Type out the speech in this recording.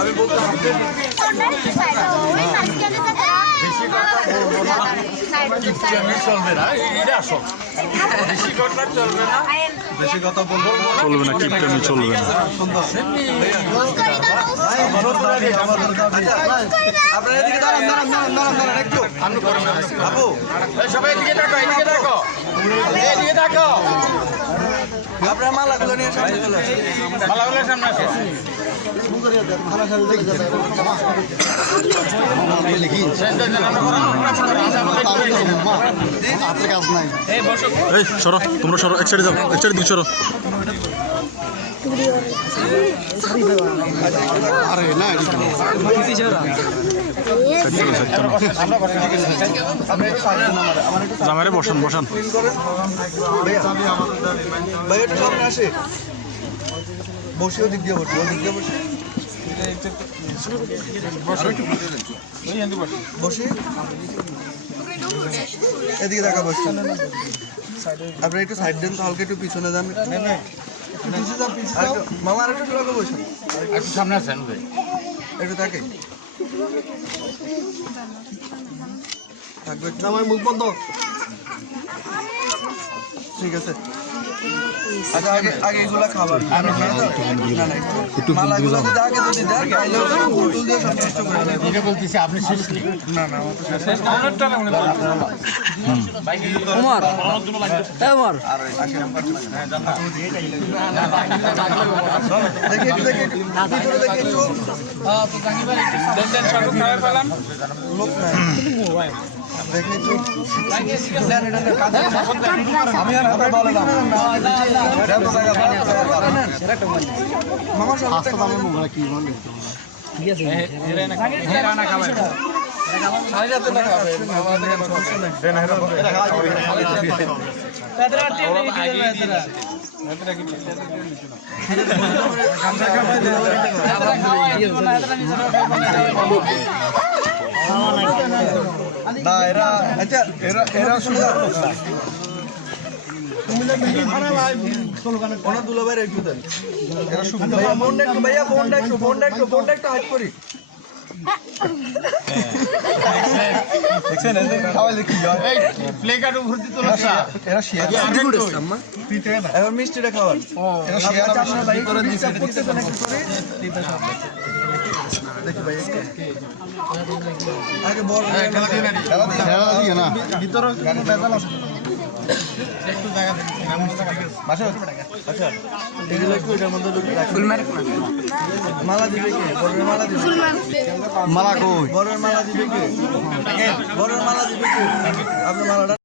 আমি বলতে চলবে না, বেশি কথা বলবো চলবে না, কিপটামি চলবে না। আপনারা এদিকে দাঁড়ান একটু আপু, সবাই এদিকে দেখো, এদিকে দেখো, এদিকে দেখো। আপনার মালাগুলো নিয়ে সামনে চলে আসুন, মালাগুলো সামনে আসুন। এই সরো, তোমরা সরো, এক সাইডে যাও, এক সাইডে দিকে সরো। জামাইরে বসান বসান। ভাই একটু সামনে আসে, বসে ওদিক দিয়ে বসে, ওদিক দিয়ে বসে বসে এদিকে দেখা বসছেন। আপনারা একটু সাইড দেন, হালকা একটু পিছনে যান, মামা আর একটু লগে বসুন, একটু সামনে আসেন, একটু থাকে থাকবে, আমার মুখ বন্ধ, ঠিক আছে। আচ্ছা আগে আগে এগুলা খাবার মালাগুলো যদি আগে যদি দেন বোতল দিয়ে সব চেষ্টা করে এটা বলতেছি আপনি শেষ না না ওমর ওমর আর দেখে দেখে ভিতরে দেখে একটু তো জাঙ্গিবার একটু দেন দেন সব খাবার পেলাম লোক না দেখে একটু দেন এটা কাজে আমি আর হাতে বলে দাও মামা সব টাকা আমি মোবাইল কি বলে ঠিক আছে এরা না খাবে সাড়ে রাতে না খাবে মামা থেকে সমস্যা নাই দেন এরা তাদের আটে আগে দিলা এতটা কি গামছা খাবে না এরা আচ্ছা এরা শুনে কোনো দুলাভাই একটু দেন, এরা সুবিধা ফোনটা একটু ভাইয়া, ফোনটা একটু হাইড করি। এবার মিষ্টিটা খাওয়ার আগে বড় ভিতরে একটু জায়গা আচ্ছা এগুলো একটু এটার মধ্যে মালা দিবে কে? বড়ের মালা দিবে, মালা কই? বড়ের মালা দিবে কে? বড়ের মালা দিবে কে? আপনার মালাটা